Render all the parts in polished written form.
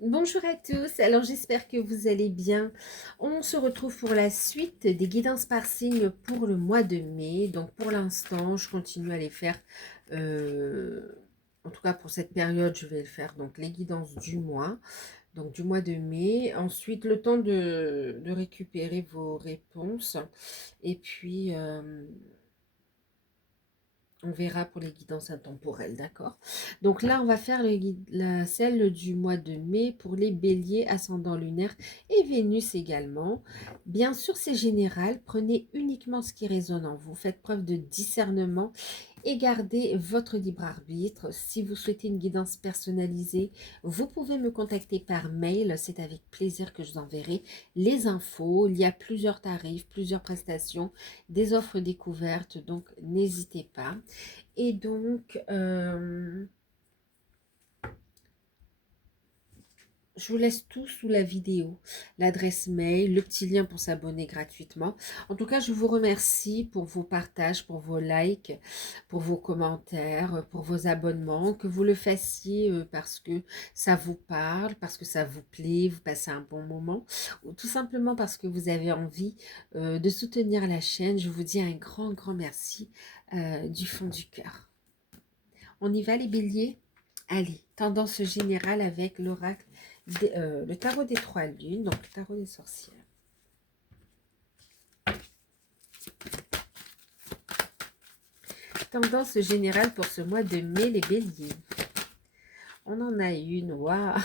Bonjour à tous, alors j'espère que vous allez bien. On se retrouve pour la suite des guidances par signe pour le mois de mai. Donc pour l'instant, je continue à les faire, euh, en tout cas pour cette période, je vais le faire donc les guidances du mois, donc du mois de mai. Ensuite, le temps de récupérer vos réponses et puis on verra pour les guidances intemporelles, d'accord? Donc là, on va faire celle du mois de mai pour les béliers, ascendant lunaire et Vénus également. Bien sûr, c'est général. Prenez uniquement ce qui résonne en vous. Faites preuve de discernement et gardez votre libre arbitre. Si vous souhaitez une guidance personnalisée, vous pouvez me contacter par mail. C'est avec plaisir que je vous enverrai les infos. Il y a plusieurs tarifs, plusieurs prestations, des offres découvertes, donc n'hésitez pas. Et donc, je vous laisse tout sous la vidéo, l'adresse mail, le petit lien pour s'abonner gratuitement. En tout cas, je vous remercie pour vos partages, pour vos likes, pour vos commentaires, pour vos abonnements, que vous le fassiez parce que ça vous parle, parce que ça vous plaît, vous passez un bon moment, ou tout simplement parce que vous avez envie de soutenir la chaîne. Je vous dis un grand, grand merci du fond du cœur. On y va les béliers? Allez, tendance générale avec l'oracle, le tarot des trois lunes, donc le tarot des sorcières. Tendance générale pour ce mois de mai, les béliers. On en a une, waouh.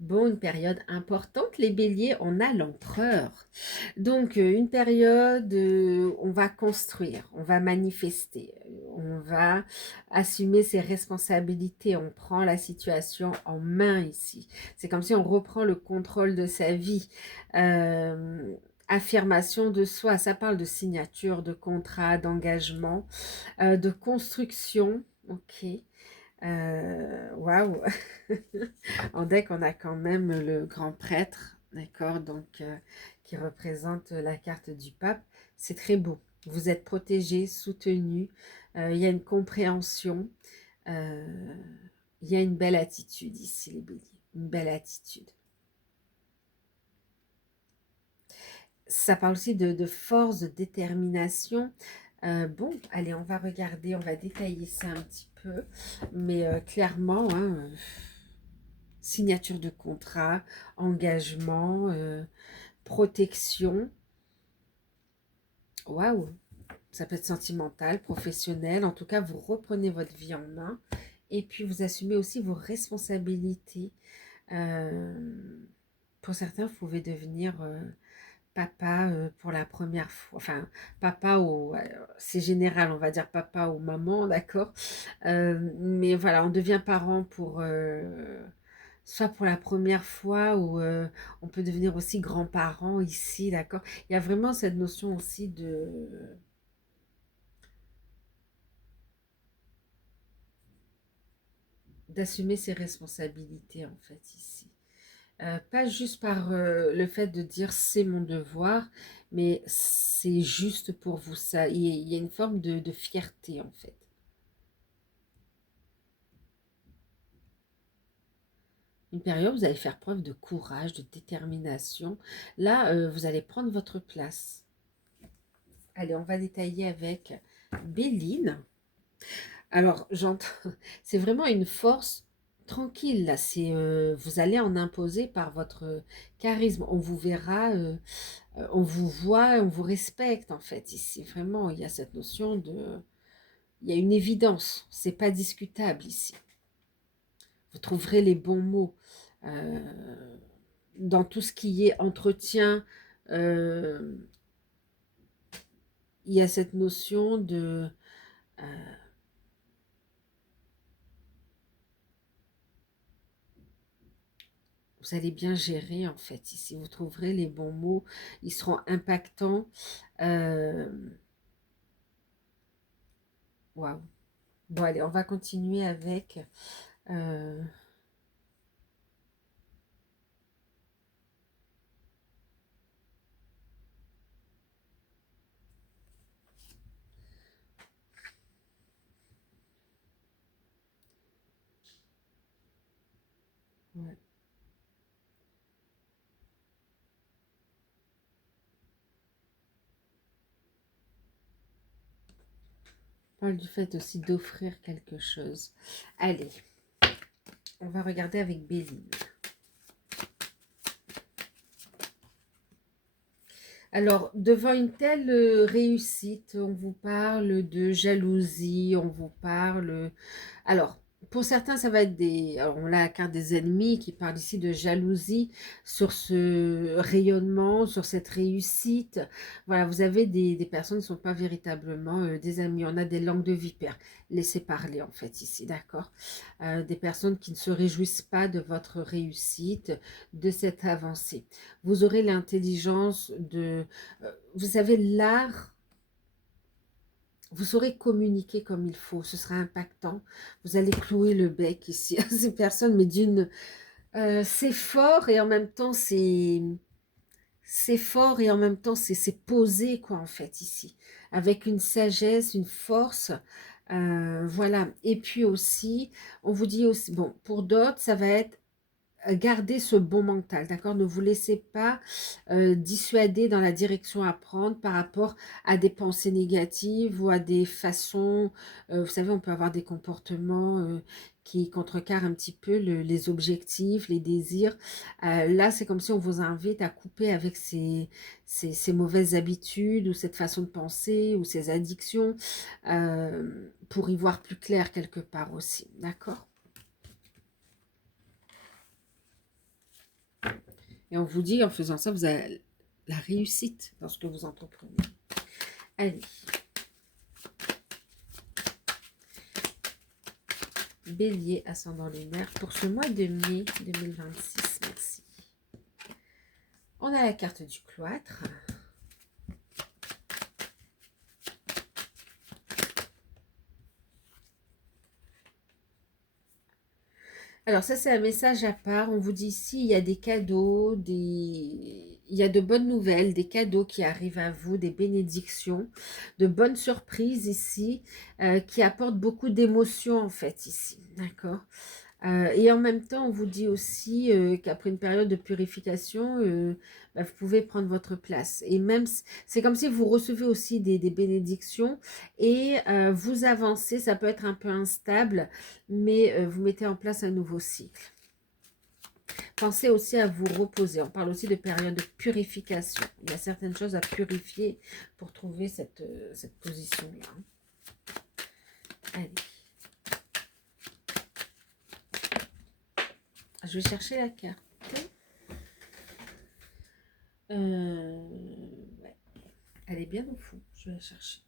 Bon, une période importante, les béliers, on a l'empereur. Donc, une période où on va construire, on va manifester, on va assumer ses responsabilités, on prend la situation en main ici. C'est comme si on reprend le contrôle de sa vie. Affirmation de soi, ça parle de signature, de contrat, d'engagement, de construction, ok. Waouh. En deck, on a quand même le grand prêtre, d'accord, donc qui représente la carte du pape. C'est très beau. Vous êtes protégé, soutenu. Il y a une compréhension. euh, il y a une belle attitude ici, les béliers. Une belle attitude. Ça parle aussi de force, de détermination. Bon, allez, on va regarder, on va détailler ça un petit peu. Mais clairement, hein, signature de contrat, engagement, protection. Waouh, ça peut être sentimental, professionnel. En tout cas, vous reprenez votre vie en main et puis vous assumez aussi vos responsabilités. Euh, pour certains, vous pouvez devenir papa pour la première fois. Enfin, papa ou c'est général, on va dire papa ou maman, d'accord. Mais voilà, on devient parent pour soit pour la première fois ou on peut devenir aussi grand-parent ici, d'accord. Il y a vraiment cette notion aussi de d'assumer ses responsabilités en fait ici. Pas juste par le fait de dire c'est mon devoir, mais c'est juste pour vous ça. Il y a une forme de fierté en fait. Une période où vous allez faire preuve de courage, de détermination. Là, vous allez prendre votre place. Allez, on va détailler avec Béline. Alors, j'entends, c'est vraiment une force tranquille, là. C'est, vous allez en imposer par votre charisme. On vous verra, on vous voit, on vous respecte, en fait. Ici, vraiment, il y a cette notion de... Il y a une évidence. C'est pas discutable, ici. Vous trouverez les bons mots. Dans tout ce qui est entretien, euh, il y a cette notion de... vous allez bien gérer en fait. Ici, vous trouverez les bons mots. Ils seront impactants. Euh, Waouh. Bon, allez, on va continuer avec... euh, ouais. parle du fait aussi d'offrir quelque chose. Allez, on va regarder avec Béline. Alors, devant une telle réussite, on vous parle de jalousie, on vous parle... Alors, pour certains, ça va être des... Alors, on a la carte des ennemis qui parle ici de jalousie sur ce rayonnement, sur cette réussite. Voilà, vous avez des personnes qui ne sont pas véritablement des amis. On a des langues de vipère. Laissez parler, en fait, ici, d'accord? Des personnes qui ne se réjouissent pas de votre réussite, de cette avancée. Vous aurez l'intelligence de... vous savez, l'art, vous saurez communiquer comme il faut, ce sera impactant. Vous allez clouer le bec ici à ces personnes, mais d'une... c'est fort et en même temps, c'est fort et en même temps, c'est posé, quoi, en fait, ici. Avec une sagesse, une force. Voilà. Et puis aussi, on vous dit aussi, bon, pour d'autres, ça va être gardez ce bon mental, d'accord? Ne vous laissez pas dissuader dans la direction à prendre par rapport à des pensées négatives ou à des façons, vous savez, on peut avoir des comportements qui contrecarrent un petit peu les objectifs, les désirs. Là, c'est comme si on vous invite à couper avec ces mauvaises habitudes ou cette façon de penser ou ces addictions pour y voir plus clair quelque part aussi, d'accord? Et on vous dit, en faisant ça, vous avez la réussite dans ce que vous entreprenez. Allez. Bélier, ascendant lunaire, pour ce mois de mai 2026. Merci. On a la carte du cloître. Alors ça, c'est un message à part. On vous dit ici, il y a des cadeaux, il y a de bonnes nouvelles, des cadeaux qui arrivent à vous, des bénédictions, de bonnes surprises ici, qui apportent beaucoup d'émotions en fait ici. D'accord? Et en même temps, on vous dit aussi qu'après une période de purification, bah, vous pouvez prendre votre place. Et même, c'est comme si vous recevez aussi des bénédictions et vous avancez. Ça peut être un peu instable, mais vous mettez en place un nouveau cycle. Pensez aussi à vous reposer. On parle aussi de période de purification. Il y a certaines choses à purifier pour trouver cette position-là. Allez. Je vais chercher la carte. Ouais. Elle est bien au fond. Je vais la chercher.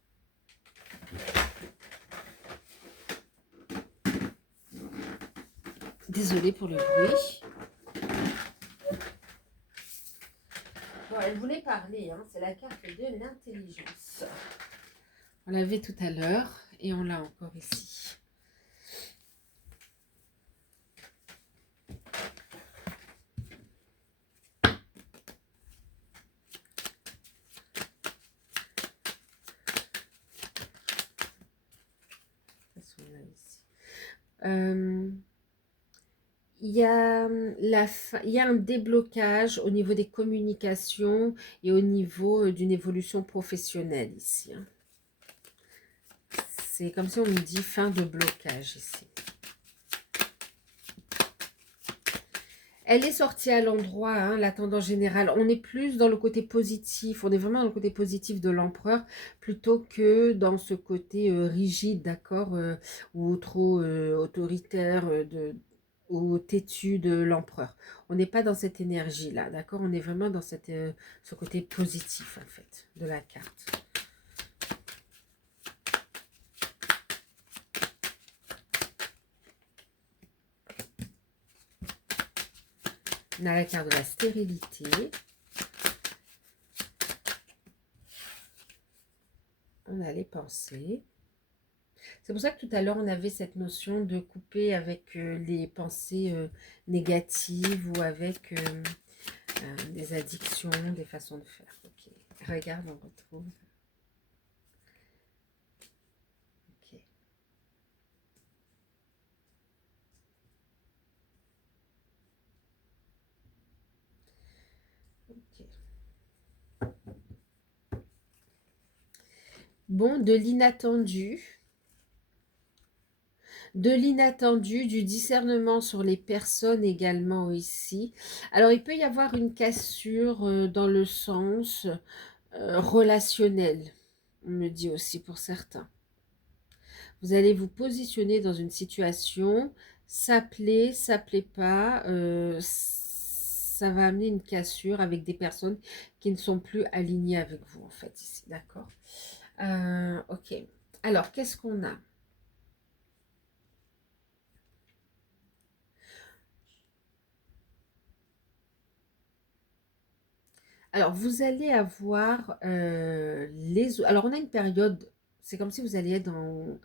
Désolée pour le bruit. Bon, elle voulait parler. Hein. C'est la carte de l'intelligence. On l'avait tout à l'heure et on l'a encore ici. Il y a, il y a un déblocage au niveau des communications et au niveau d'une évolution professionnelle ici. Hein. C'est comme si on nous dit fin de blocage ici. Elle est sortie à l'endroit, hein, la tendance générale. On est plus dans le côté positif. On est vraiment dans le côté positif de l'empereur plutôt que dans ce côté rigide, d'accord, ou trop autoritaire ou têtu de l'empereur. On n'est pas dans cette énergie-là, d'accord? On est vraiment dans ce côté positif, en fait, de la carte. On a la carte de la stérilité. On a les pensées. C'est pour ça que tout à l'heure, on avait cette notion de couper avec les pensées négatives ou avec des addictions, des façons de faire. Ok. Regarde, on retrouve. Ok. Ok. Bon, de l'inattendu. De l'inattendu, du discernement sur les personnes également ici. Alors, il peut y avoir une cassure dans le sens relationnel, on me dit aussi pour certains. Vous allez vous positionner dans une situation, ça plaît pas, ça va amener une cassure avec des personnes qui ne sont plus alignées avec vous, en fait, ici, d'accord? Ok. Alors, qu'est-ce qu'on a? Alors, vous allez avoir les... Alors, on a une période, c'est comme si vous alliez être dans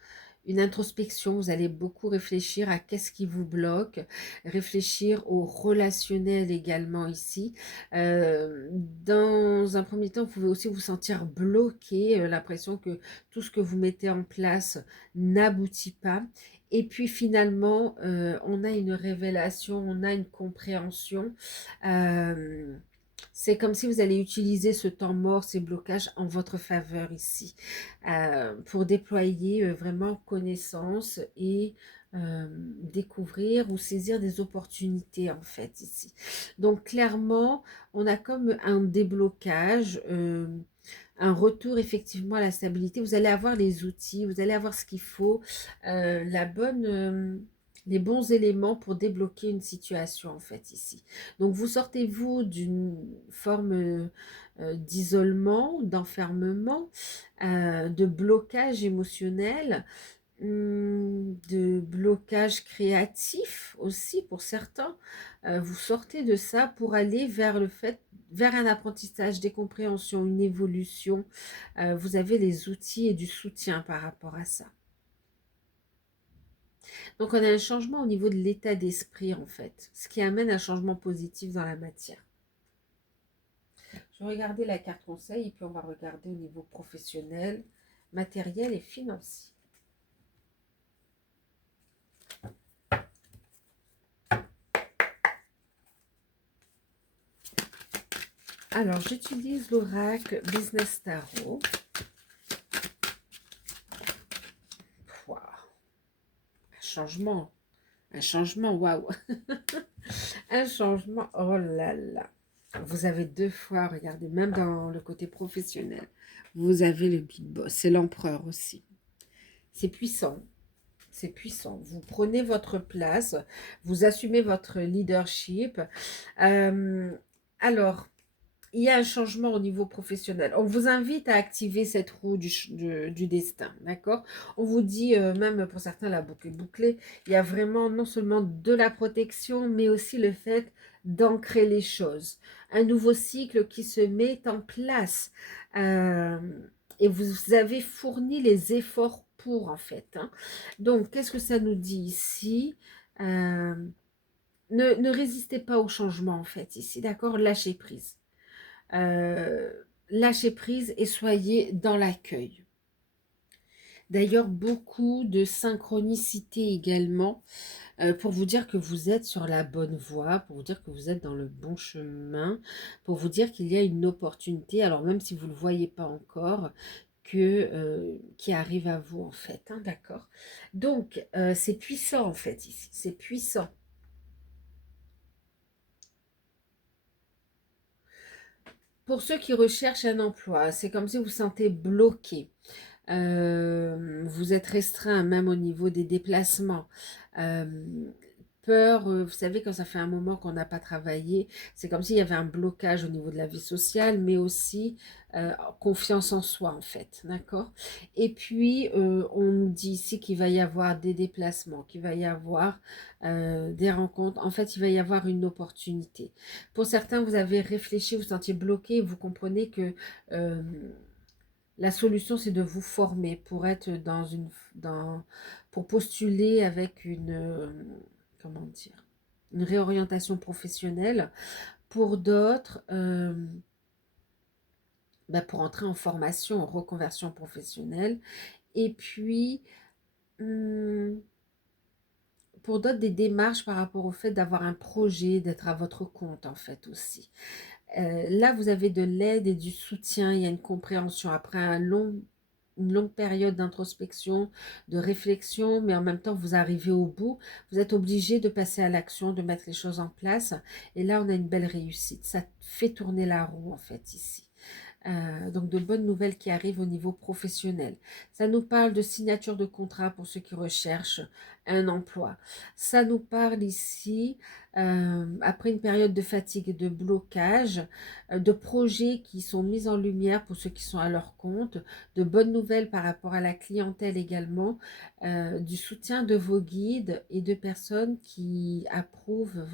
une introspection, vous allez beaucoup réfléchir à qu'est-ce qui vous bloque, réfléchir au relationnel également ici. Dans un premier temps, vous pouvez aussi vous sentir bloqué, l'impression que tout ce que vous mettez en place n'aboutit pas. Et puis finalement, on a une révélation, on a une compréhension. Euh, c'est comme si vous allez utiliser ce temps mort, ces blocages en votre faveur ici, pour déployer vraiment connaissance et découvrir ou saisir des opportunités en fait ici. Donc clairement, on a comme un déblocage, un retour effectivement à la stabilité. Vous allez avoir les outils, vous allez avoir ce qu'il faut, la bonne... les bons éléments pour débloquer une situation en fait ici. Donc vous sortez-vous d'une forme d'isolement, d'enfermement, de blocage émotionnel, de blocage créatif aussi pour certains. Vous sortez de ça pour aller vers le fait, vers un apprentissage, des compréhensions, une évolution. Vous avez les outils et du soutien par rapport à ça. Donc on a un changement au niveau de l'état d'esprit en fait, ce qui amène un changement positif dans la matière. Je vais regarder la carte conseil et puis on va regarder au niveau professionnel, matériel et financier. Alors, j'utilise l'oracle Business Tarot. Wow. Un changement, waouh. Un changement, oh là là. Vous avez deux fois, regardez, même dans le côté professionnel, vous avez le Big Boss, c'est l'empereur aussi. C'est puissant, c'est puissant. Vous prenez votre place, vous assumez votre leadership. Alors, il y a un changement au niveau professionnel. On vous invite à activer cette roue du destin, d'accord? On vous dit, même pour certains, la boucle est bouclée. Il y a vraiment non seulement de la protection, mais aussi le fait d'ancrer les choses. Un nouveau cycle qui se met en place. Euh, et vous avez fourni les efforts pour, en fait, hein. Donc, qu'est-ce que ça nous dit ici? Euh, ne résistez pas au changement, en fait, ici, d'accord? Lâchez prise. Euh, Lâchez prise et soyez dans l'accueil. D'ailleurs, beaucoup de synchronicité également pour vous dire que vous êtes sur la bonne voie, pour vous dire que vous êtes dans le bon chemin, pour vous dire qu'il y a une opportunité, alors même si vous ne le voyez pas encore, qui arrive à vous en fait, hein, d'accord? Donc, c'est puissant en fait ici, c'est puissant. Pour ceux qui recherchent un emploi, c'est comme si vous vous sentez bloqué. Vous êtes restreint même au niveau des déplacements. Euh, Peur, vous savez, quand ça fait un moment qu'on n'a pas travaillé, c'est comme s'il y avait un blocage au niveau de la vie sociale, mais aussi confiance en soi, en fait, d'accord? Et puis, on nous dit ici qu'il va y avoir des déplacements, qu'il va y avoir des rencontres. En fait, il va y avoir une opportunité. Pour certains, vous avez réfléchi, vous vous sentiez bloqué, vous comprenez que euh, la solution, c'est de vous former pour être pour postuler avec comment dire, une réorientation professionnelle. Pour d'autres, pour entrer en formation, en reconversion professionnelle. Et puis, hum, pour d'autres, des démarches par rapport au fait d'avoir un projet, d'être à votre compte, en fait, aussi. Là, vous avez de l'aide et du soutien, il y a une compréhension après un long une longue période d'introspection, de réflexion, mais en même temps, vous arrivez au bout. Vous êtes obligé de passer à l'action, de mettre les choses en place. Et là, on a une belle réussite. Ça fait tourner la roue, en fait, ici. Donc de bonnes nouvelles qui arrivent au niveau professionnel. Ça nous parle de signature de contrat pour ceux qui recherchent un emploi. Ça nous parle ici, après une période de fatigue et de blocage, de projets qui sont mis en lumière pour ceux qui sont à leur compte, de bonnes nouvelles par rapport à la clientèle également, du soutien de vos guides et de personnes qui approuvent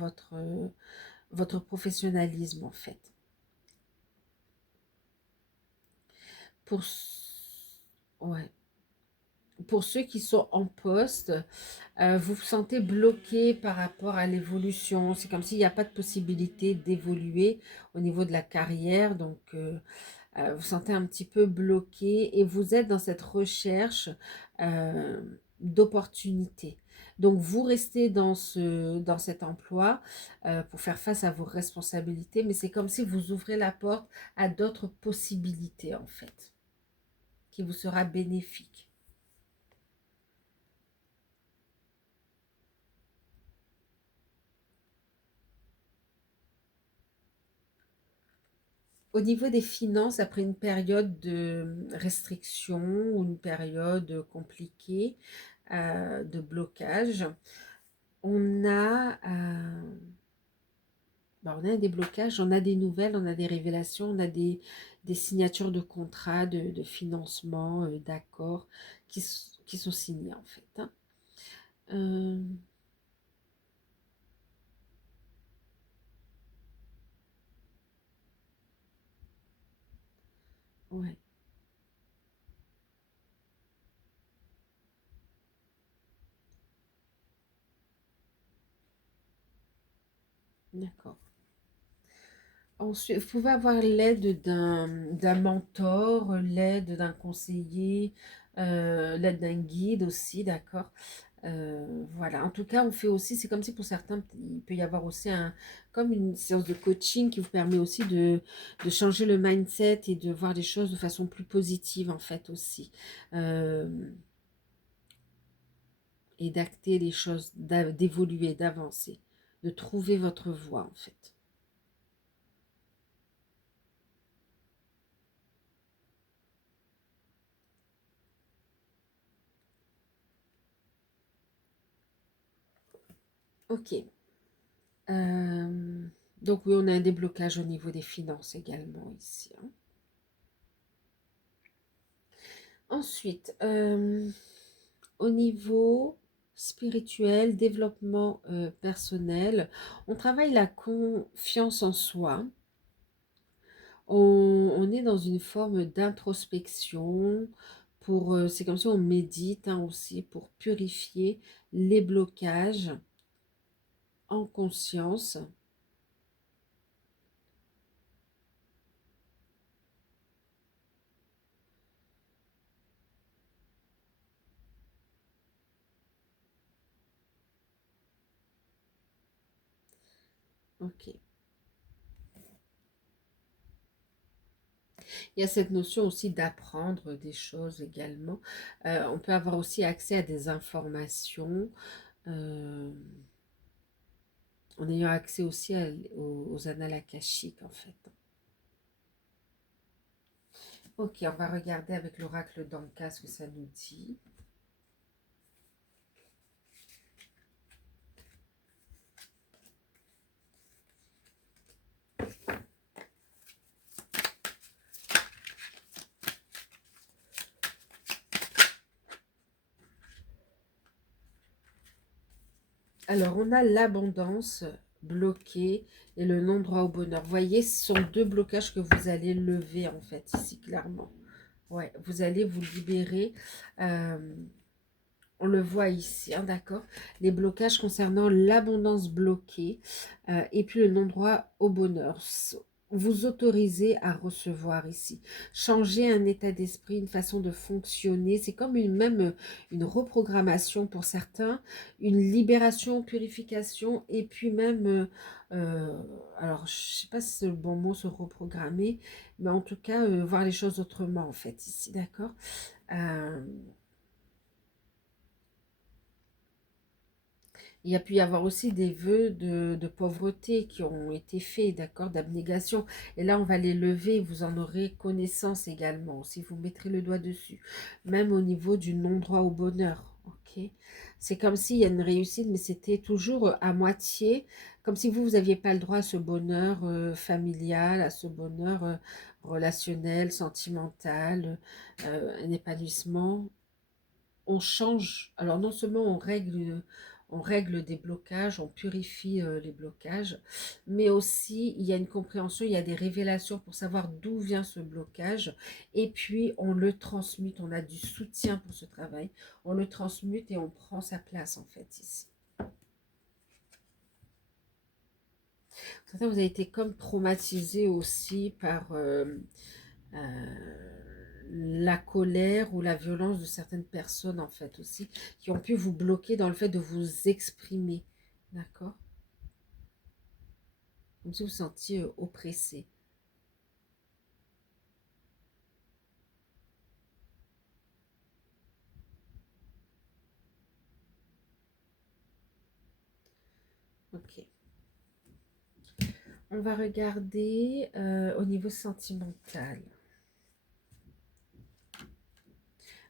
votre professionnalisme en fait. Pour, ouais. Pour ceux qui sont en poste, vous vous sentez bloqué par rapport à l'évolution. C'est comme s'il n'y a pas de possibilité d'évoluer au niveau de la carrière. Donc, vous vous sentez un petit peu bloqué et vous êtes dans cette recherche d'opportunités. Donc, vous restez dans cet emploi pour faire face à vos responsabilités, mais c'est comme si vous ouvrez la porte à d'autres possibilités, en fait, qui vous sera bénéfique. Au niveau des finances, après une période de restriction ou une période compliquée de blocage, on a, on a des blocages, on a des nouvelles, on a des révélations, on a des signatures de contrats, de financement, d'accords qui sont signés en fait. Hein. Euh, ouais, d'accord. Ensuite, vous pouvez avoir l'aide d'un mentor, l'aide d'un conseiller, l'aide d'un guide aussi, d'accord? Voilà, en tout cas, on fait aussi, c'est comme si pour certains, il peut y avoir aussi comme une séance de coaching qui vous permet aussi de changer le mindset et de voir les choses de façon plus positive, en fait, aussi. Euh, et d'acter les choses, d'évoluer, d'avancer, de trouver votre voie, en fait. Ok. Euh, donc oui, on a un déblocage au niveau des finances également ici. Hein. Ensuite, au niveau spirituel, développement personnel, on travaille la confiance en soi. On est dans une forme d'introspection pour, c'est comme si on médite hein, aussi pour purifier les blocages en conscience. Ok. Il y a cette notion aussi d'apprendre des choses également. On peut avoir aussi accès à des informations euh, en ayant accès aussi aux annales akashiques en fait. Ok, on va regarder avec l'oracle d'Anka ce que ça nous dit. Alors, on a l'abondance bloquée et le non-droit au bonheur. Vous voyez, ce sont deux blocages que vous allez lever en fait ici clairement. Ouais, vous allez vous libérer. euh, On le voit ici, hein, d'accord? Les blocages concernant l'abondance bloquée et puis le non-droit au bonheur. Vous autorisez à recevoir ici. Changer un état d'esprit, une façon de fonctionner. C'est comme même une reprogrammation pour certains, une libération, purification et puis même, alors je ne sais pas si c'est le bon mot, se reprogrammer, mais en tout cas, voir les choses autrement en fait ici, d'accord? Euh, il y a pu y avoir aussi des vœux de pauvreté qui ont été faits, d'accord, d'abnégation. Et là, on va les lever, vous en aurez connaissance également, si vous mettrez le doigt dessus. Même au niveau du non-droit au bonheur, ok. C'est comme s'il y a une réussite, mais c'était toujours à moitié, comme si vous n'aviez pas le droit à ce bonheur familial, à ce bonheur relationnel, sentimental, un épanouissement. On change, alors non seulement on règle des blocages, on purifie les blocages, mais aussi il y a une compréhension, il y a des révélations pour savoir d'où vient ce blocage, et puis on le transmute, on a du soutien pour ce travail, on le transmute et on prend sa place en fait ici. Certains, vous avez été comme traumatisé aussi par la colère ou la violence de certaines personnes en fait aussi, qui ont pu vous bloquer dans le fait de vous exprimer, d'accord? Comme si vous vous sentiez oppressé. Ok. On va regarder au niveau sentimental.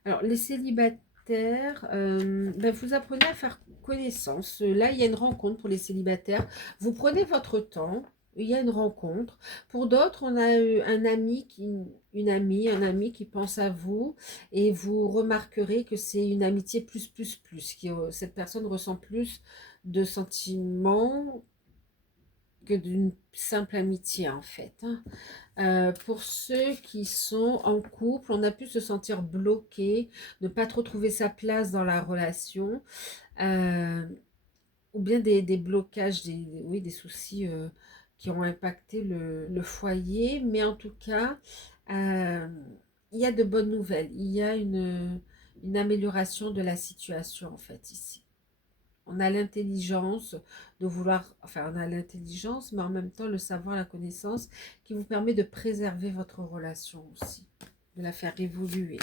Alors, les célibataires, ben, vous apprenez à faire connaissance. Là, il y a une rencontre pour les célibataires. Vous prenez votre temps. Il y a une rencontre. Pour d'autres, on a un ami une amie, un ami qui pense à vous et vous remarquerez que c'est une amitié plus. Cette personne ressent plus de sentiments que d'une simple amitié en fait, hein. Pour ceux qui sont en couple, on a pu se sentir bloqué, ne pas trop trouver sa place dans la relation, euh, ou bien des blocages, oui, des soucis qui ont impacté le foyer. Mais en tout cas, euh, il y a de bonnes nouvelles. Il y a une amélioration de la situation en fait ici. On a l'intelligence de vouloir, enfin on a l'intelligence, mais en même temps le savoir, la connaissance qui vous permet de préserver votre relation aussi, de la faire évoluer.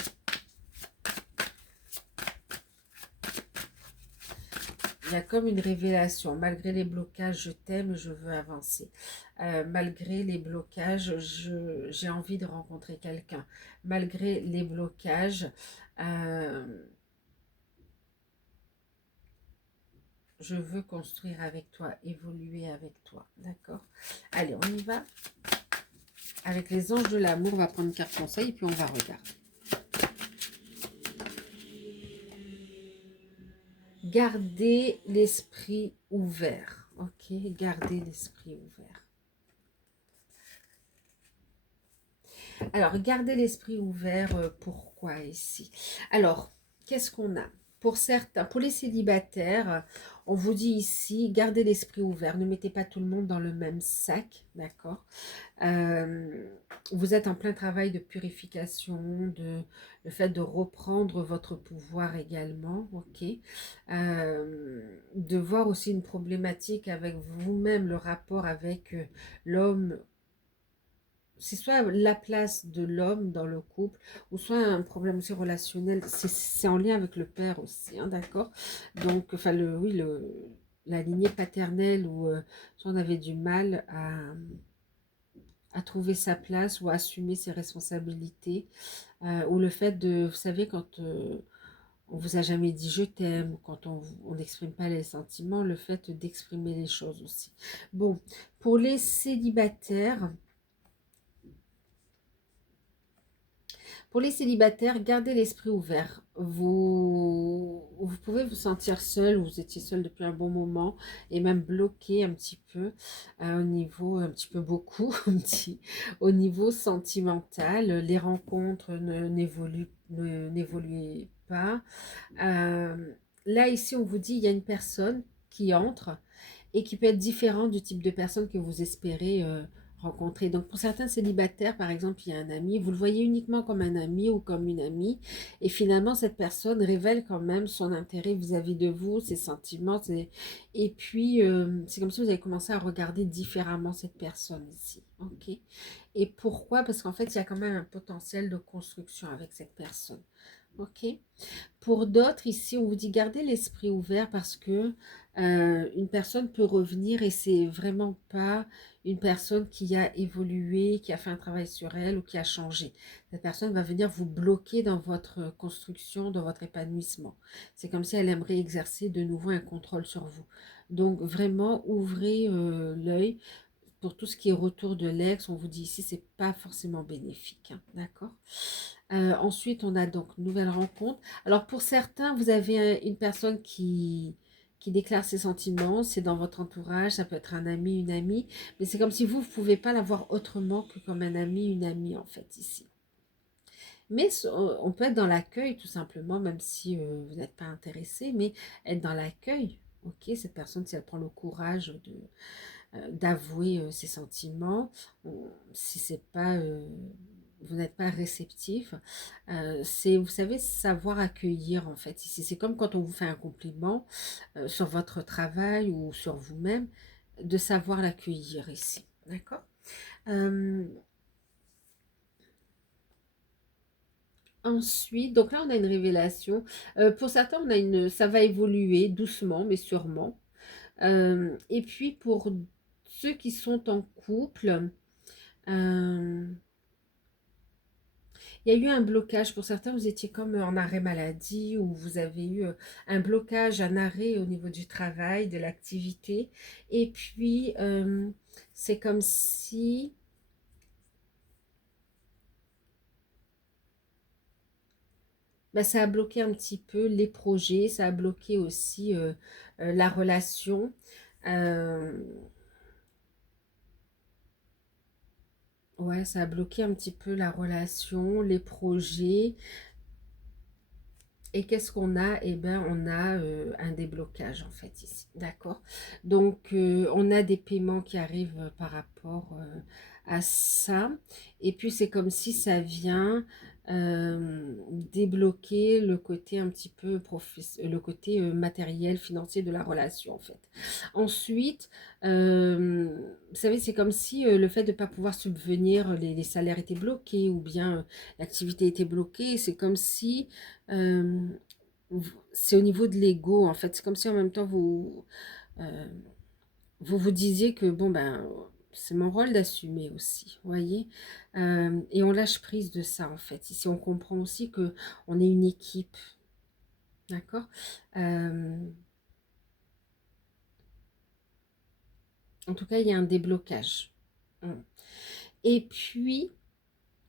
Il y a comme une révélation, malgré les blocages, je t'aime, je veux avancer. Malgré les blocages, j'ai envie de rencontrer quelqu'un. Malgré les blocages, euh, je veux construire avec toi, évoluer avec toi. D'accord? Allez, on y va. Avec les anges de l'amour, on va prendre une carte conseil et puis on va regarder. Gardez l'esprit ouvert. Ok, gardez l'esprit ouvert. Alors, gardez l'esprit ouvert, pourquoi ici? Alors, qu'est-ce qu'on a? Pour certains, pour les célibataires, on vous dit ici, gardez l'esprit ouvert. Ne mettez pas tout le monde dans le même sac, d'accord? Vous êtes en plein travail de purification, le fait de reprendre votre pouvoir également, ok. De voir aussi une problématique avec vous-même, le rapport avec l'homme. C'est soit la place de l'homme dans le couple, ou soit un problème aussi relationnel. C'est en lien avec le père aussi, hein, d'accord? Donc, enfin, oui, la lignée paternelle où soit on avait du mal à trouver sa place ou à assumer ses responsabilités, ou le fait de, vous savez, quand on vous a jamais dit je t'aime, ou quand on n'exprime pas les sentiments, le fait d'exprimer les choses aussi. Bon, pour les célibataires, gardez l'esprit ouvert. Vous pouvez vous sentir seul, vous étiez seul depuis un bon moment, et même bloqué un petit peu au niveau, un petit peu beaucoup, au niveau sentimental. Les rencontres n'évoluent pas. Euh, Là, ici, on vous dit, il y a une personne qui entre et qui peut être différente du type de personne que vous espérez rencontrer. Donc, pour certains célibataires, par exemple, il y a un ami, vous le voyez uniquement comme un ami ou comme une amie, et finalement, cette personne révèle quand même son intérêt vis-à-vis de vous, ses sentiments, et puis, c'est comme si vous avez commencé à regarder différemment cette personne ici, ok? Et pourquoi? Parce qu'en fait, il y a quand même un potentiel de construction avec cette personne. ok? Pour d'autres, ici, on vous dit gardez l'esprit ouvert parce que une personne peut revenir et c'est vraiment pas une personne qui a évolué, qui a fait un travail sur elle ou qui a changé. Cette personne va venir vous bloquer dans votre construction, dans votre épanouissement. C'est comme si elle aimerait exercer de nouveau un contrôle sur vous. Donc vraiment, ouvrez l'œil pour tout ce qui est retour de l'ex. On vous dit ici, c'est pas forcément bénéfique, hein, d'accord? Ensuite, on a donc nouvelle rencontre. Alors pour certains, vous avez une personne qui déclare ses sentiments, c'est dans votre entourage, ça peut être un ami, une amie, mais c'est comme si vous ne pouvez pas la voir autrement que comme un ami, une amie en fait ici. Mais on peut être dans l'accueil tout simplement, même si vous n'êtes pas intéressé, mais être dans l'accueil. Ok, cette personne, si elle prend le courage d'avouer ses sentiments, si c'est pas vous n'êtes pas réceptif, c'est, vous savez, savoir accueillir en fait ici. C'est comme quand on vous fait un compliment sur votre travail ou sur vous-même, de savoir l'accueillir ici, d'accord? Euh, Ensuite, donc là on a une révélation. Pour certains, ça va évoluer doucement mais sûrement. Et puis pour ceux qui sont en couple, euh, il y a eu un blocage. Pour certains, vous étiez comme en arrêt maladie ou vous avez eu un blocage, un arrêt au niveau du travail, de l'activité. Et puis, c'est comme si bah, ça a bloqué un petit peu les projets, ça a bloqué aussi la relation. Euh, ouais, ça a bloqué un petit peu la relation, les projets. Et qu'est-ce qu'on a? Eh bien, on a un déblocage en fait ici, d'accord? Donc, on a des paiements qui arrivent par rapport à ça. Et puis, c'est comme si ça vient débloquer le côté un petit peu le côté matériel, financier de la relation en fait. Ensuite, vous savez, c'est comme si le fait de ne pas pouvoir subvenir, les salaires étaient bloqués ou bien l'activité était bloquée. C'est comme si euh, c'est au niveau de l'ego, en fait. C'est comme si en même temps euh, vous vous disiez que, bon, ben, c'est mon rôle d'assumer aussi, vous voyez. Et on lâche prise de ça, en fait. Ici, on comprend aussi que on est une équipe, d'accord. Euh, En tout cas, il y a un déblocage. Et puis,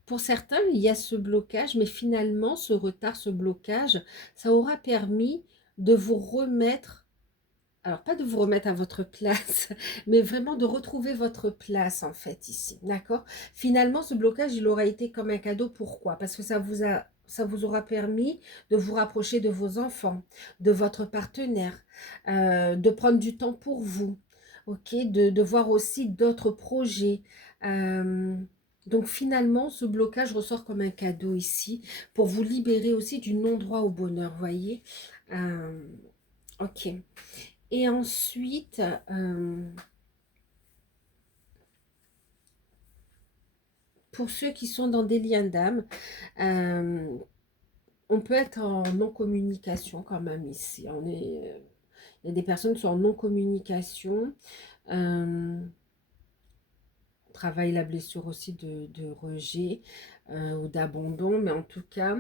pour certains, il y a ce blocage, mais finalement, ce retard, ce blocage, ça aura permis de vous remettre. Alors, pas de vous remettre à votre place, mais vraiment de retrouver votre place, en fait, ici. D'accord? Finalement, ce blocage, il aura été comme un cadeau. Pourquoi? Parce que ça vous aura permis de vous rapprocher de vos enfants, de votre partenaire, de prendre du temps pour vous, ok? De voir aussi d'autres projets. Euh, donc, finalement, ce blocage ressort comme un cadeau ici pour vous libérer aussi du non-droit au bonheur, voyez? Euh, ok. Et ensuite, pour ceux qui sont dans des liens d'âme, euh, on peut être en non-communication quand même ici. Il y a des personnes qui sont en non-communication. Euh, Travaille la blessure aussi de rejet ou d'abandon, mais en tout cas,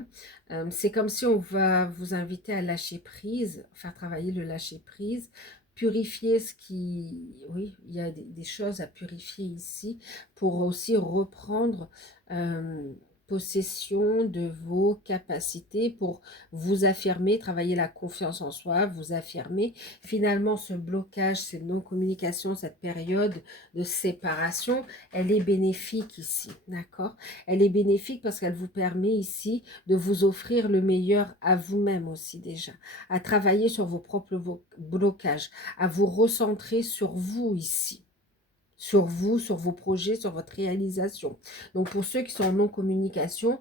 c'est comme si on va vous inviter à lâcher prise, faire travailler le lâcher prise, purifier ce qui... Oui, il y a des choses à purifier ici pour aussi reprendre possession de vos capacités pour vous affirmer, travailler la confiance en soi, vous affirmer. Finalement, ce blocage, cette non-communication, cette période de séparation, elle est bénéfique ici, d'accord? Elle est bénéfique parce qu'elle vous permet ici de vous offrir le meilleur à vous-même aussi déjà, à travailler sur vos propres blocages, à vous recentrer sur vous ici, sur vous, sur vos projets, sur votre réalisation. Donc pour ceux qui sont en non-communication,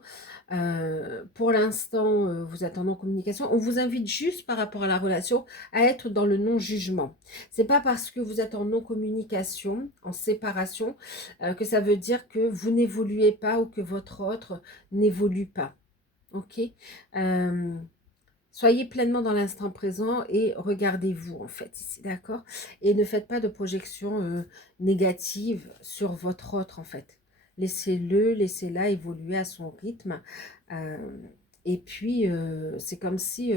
pour l'instant, vous êtes en non-communication, on vous invite juste par rapport à la relation à être dans le non-jugement. C'est pas parce que vous êtes en non-communication, en séparation, que ça veut dire que vous n'évoluez pas ou que votre autre n'évolue pas. ok. Euh, Soyez pleinement dans l'instant présent et regardez-vous en fait ici, d'accord? Et ne faites pas de projection négative sur votre autre en fait. Laissez-la évoluer à son rythme. Euh, et puis, c'est comme si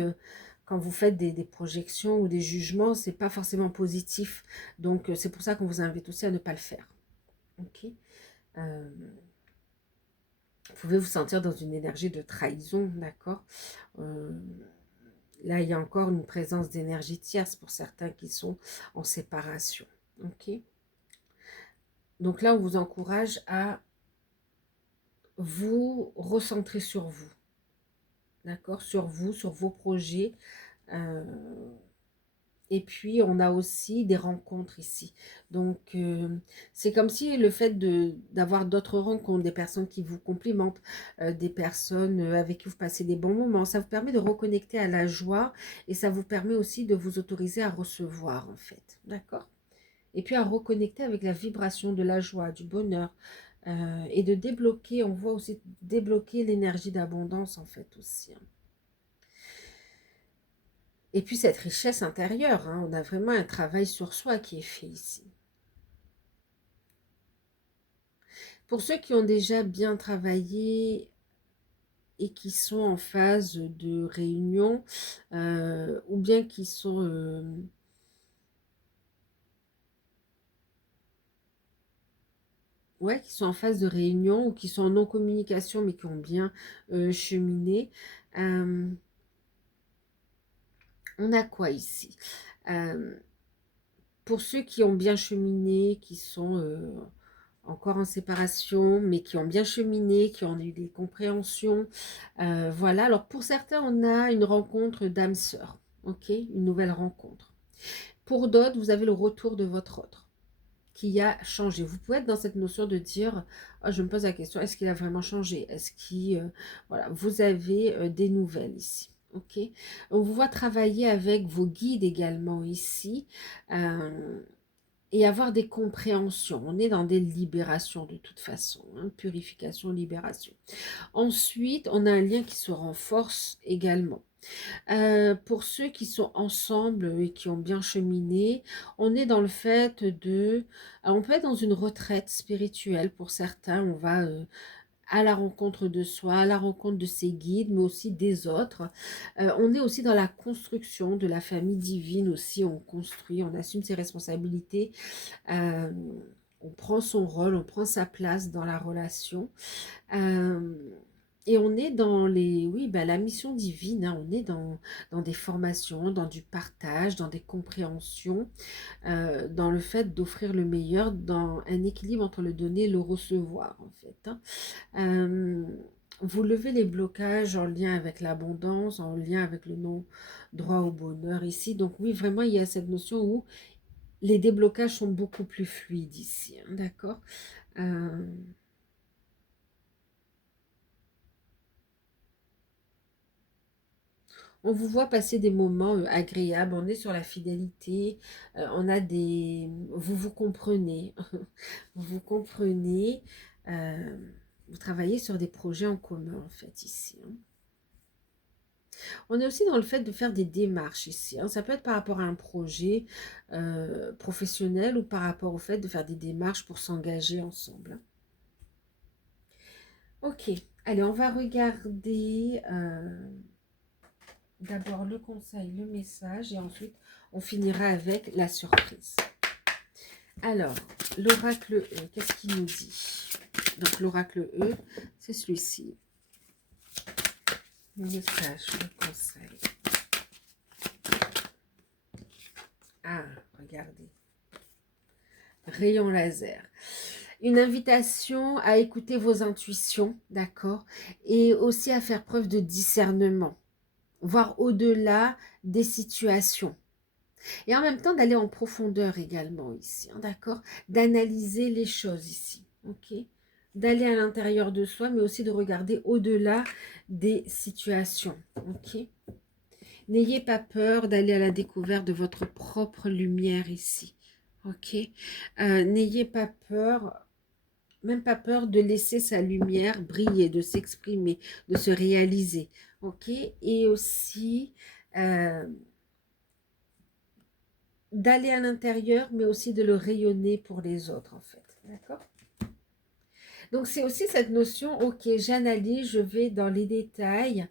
quand vous faites des projections ou des jugements, c'est pas forcément positif. Donc, c'est pour ça qu'on vous invite aussi à ne pas le faire. Ok? Euh, vous pouvez vous sentir dans une énergie de trahison, d'accord? Euh, Là, il y a encore une présence d'énergie tierce pour certains qui sont en séparation. Ok. Donc là, on vous encourage à vous recentrer sur vous. D'accord? Sur vous, sur vos projets. Euh, Et puis, on a aussi des rencontres ici. Donc, c'est comme si le fait d'avoir d'autres rencontres, des personnes qui vous complimentent, des personnes avec qui vous passez des bons moments, ça vous permet de reconnecter à la joie et ça vous permet aussi de vous autoriser à recevoir, en fait. D'accord? Et puis, à reconnecter avec la vibration de la joie, du bonheur et de débloquer, on voit aussi débloquer l'énergie d'abondance, en fait, aussi, hein. Et puis cette richesse intérieure, hein, on a vraiment un travail sur soi qui est fait ici. Pour ceux qui ont déjà bien travaillé et qui sont en phase de réunion, ou bien qui sont, ouais, qui sont en phase de réunion ou qui sont en non-communication mais qui ont bien cheminé, euh, on a quoi ici? Euh, pour ceux qui ont bien cheminé, qui sont encore en séparation, mais qui ont bien cheminé, qui ont eu des compréhensions. Voilà, alors pour certains, on a une rencontre d'âme sœur, ok, une nouvelle rencontre. Pour d'autres, vous avez le retour de votre autre qui a changé. Vous pouvez être dans cette notion de dire, oh, je me pose la question, est-ce qu'il a vraiment changé? Est-ce qu'il, voilà, vous avez des nouvelles ici. Ok, on vous voit travailler avec vos guides également ici. Et avoir des compréhensions. On est dans des libérations de toute façon, hein, purification, libération. Ensuite, on a un lien qui se renforce également. Pour ceux qui sont ensemble et qui ont bien cheminé, on est dans le fait de... on peut être dans une retraite spirituelle pour certains, on va à la rencontre de soi, à la rencontre de ses guides, mais aussi des autres. On est aussi dans la construction de la famille divine aussi, on construit, on assume ses responsabilités, euh, on prend son rôle, on prend sa place dans la relation. Euh, et on est dans les, oui, ben, la mission divine, hein, on est dans des formations, dans du partage, dans des compréhensions, dans le fait d'offrir le meilleur, dans un équilibre entre le donner et le recevoir, en fait, hein. Euh, vous levez les blocages en lien avec l'abondance, en lien avec le non-droit au bonheur ici. Donc oui, vraiment, il y a cette notion où les déblocages sont beaucoup plus fluides ici, hein, d'accord? Euh, on vous voit passer des moments agréables, on est sur la fidélité, on a des... Vous vous comprenez, vous vous comprenez, euh, vous travaillez sur des projets en commun en fait ici, hein. On est aussi dans le fait de faire des démarches ici, hein. Ça peut être par rapport à un projet professionnel ou par rapport au fait de faire des démarches pour s'engager ensemble, hein. Ok, allez, on va regarder d'abord le conseil, le message et ensuite on finira avec la surprise. Alors, l'oracle E, qu'est-ce qu'il nous dit? Donc l'oracle E, c'est celui-ci. Le message, le conseil. Ah, regardez. Rayon laser. Une invitation à écouter vos intuitions, d'accord? Et aussi à faire preuve de discernement, voir au-delà des situations. Et en même temps, d'aller en profondeur également ici, hein, d'accord? D'analyser les choses ici, ok? D'aller à l'intérieur de soi, mais aussi de regarder au-delà des situations, ok? N'ayez pas peur d'aller à la découverte de votre propre lumière ici, ok? N'ayez pas peur Même pas peur de laisser sa lumière briller, de s'exprimer, de se réaliser. Ok? Et aussi d'aller à l'intérieur, mais aussi de le rayonner pour les autres, en fait. D'accord? Donc, c'est aussi cette notion, ok, j'analyse, je vais dans les détails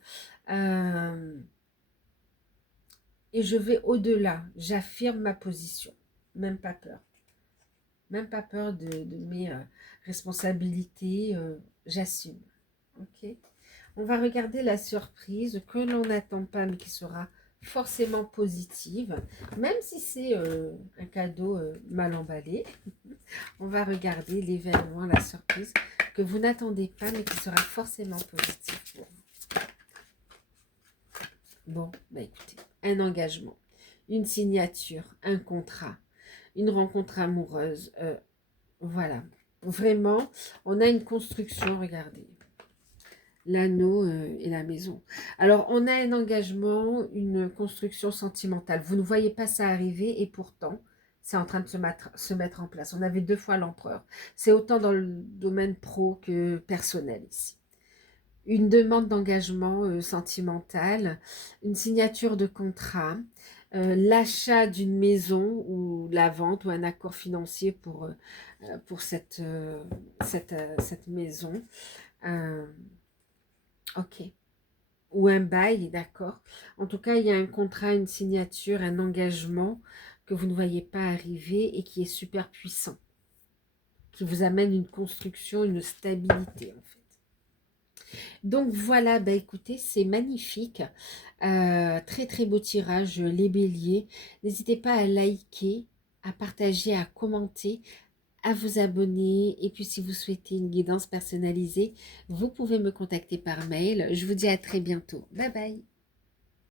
et je vais au-delà. J'affirme ma position. Même pas peur. Même pas peur de mes responsabilités. J'assume. Ok? On va regarder la surprise que l'on n'attend pas, mais qui sera forcément positive, même si c'est un cadeau mal emballé. On va regarder l'événement, la surprise que vous n'attendez pas, mais qui sera forcément positive pour vous. Bon, bah écoutez, un engagement, une signature, un contrat, une rencontre amoureuse. Voilà, vraiment, on a une construction, regardez. L'anneau et la maison. Alors, on a un engagement, une construction sentimentale. Vous ne voyez pas ça arriver et pourtant, c'est en train de se mettre en place. On avait 2 fois l'empereur. C'est autant dans le domaine pro que personnel ici. Une demande d'engagement sentimental, une signature de contrat, l'achat d'une maison ou la vente ou un accord financier pour cette maison. Ok. Ou un bail, d'accord. En tout cas, il y a un contrat, une signature, un engagement que vous ne voyez pas arriver et qui est super puissant, qui vous amène une construction, une stabilité en fait. Donc voilà, bah écoutez, c'est magnifique. Très très beau tirage, les béliers. N'hésitez pas à liker, à partager, à commenter, à vous abonner. Et puis si vous souhaitez une guidance personnalisée, vous pouvez me contacter par mail. Je vous dis à très bientôt. Bye bye.